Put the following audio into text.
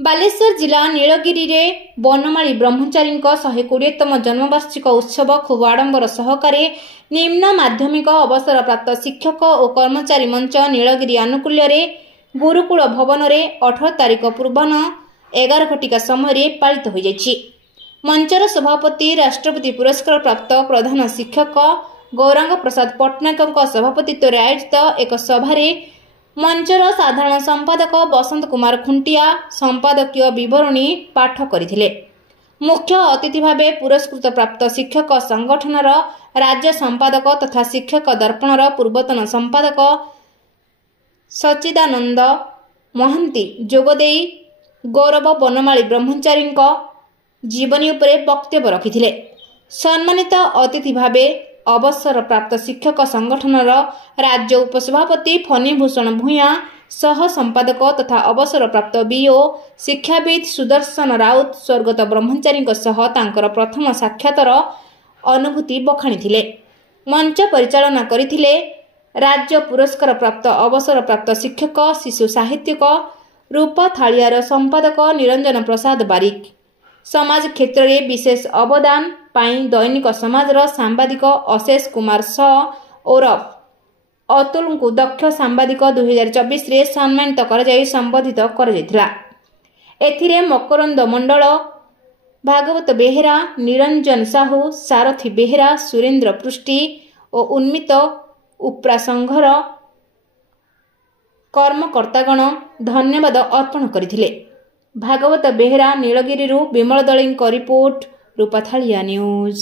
बालेश्वर जिला नीलगिरी रे बनमाली ब्रह्मचारी 120तम जन्मवार्षिक उत्सव खूब आडंबर सहकारे निम्न माध्यमिक अवसर प्राप्त शिक्षक और कर्मचारी मंच नीलगिरी आनुकूल्य रे गुरुकुल भवन रे 18 तारिख पूर्वाह्न 11 घटिका समय पालित हो जाइछि। मंचर सभापति राष्ट्रपति पुरस्कार प्राप्त प्रधान शिक्षक गौरांग प्रसाद पट्टनायक सभापतित्व आयोजित एक सभारे मंचर साधारण संपादक बसंत कुमार खुंटिया संपादकीय विवरणी पाठ करथिले। मुख्य अतिथि भावे पुरस्कृत प्राप्त शिक्षक संगठनर राज्य संपादक तथा शिक्षक दर्पणर पूर्वतन संपादक सच्चिदानंद महांती जोगदेई गौरव बनमाली ब्रह्मचारी जीवनी उपरे वक्तव्य रखिथिले। सम्मानित अतिथि भावे अवसर प्राप्त शिक्षक संगठनर राज्य उपसभापति फणीभूषण भूया सह संपादक तथा अवसर प्राप्त बीओ शिक्षाविद सुदर्शन राउत स्वर्गत ब्रह्मचारी सह तांकर प्रथम साक्षातर अनुभूति बखाणीथिले। मंच परिचालना करिथिले राज्य पुरस्कार प्राप्त अवसर प्राप्त शिक्षक शिशु साहित्यिक रूप थालियार संपादक निरंजन प्रसाद बारिक। समाज क्षेत्र में विशेष अवदान पाई दैनिक समाजर सांबादिक अशेष कुमार स ओरफ अतुल को दक्ष सांबादिक 2024 रे सम्मानित कर संबोधित कर एथिरे मकरंद मंडल भागवत बेहेरा निरंजन साहू सारथी बेहेरा सुरेंद्र पृष्टि और उन्मित उपरा संघर कर्मकर्तागण धन्यवाद अर्पण करथिले। भागवत बेहेरा नीलगिरी विमल दली रिपोर्ट रूपाथालिया न्यूज।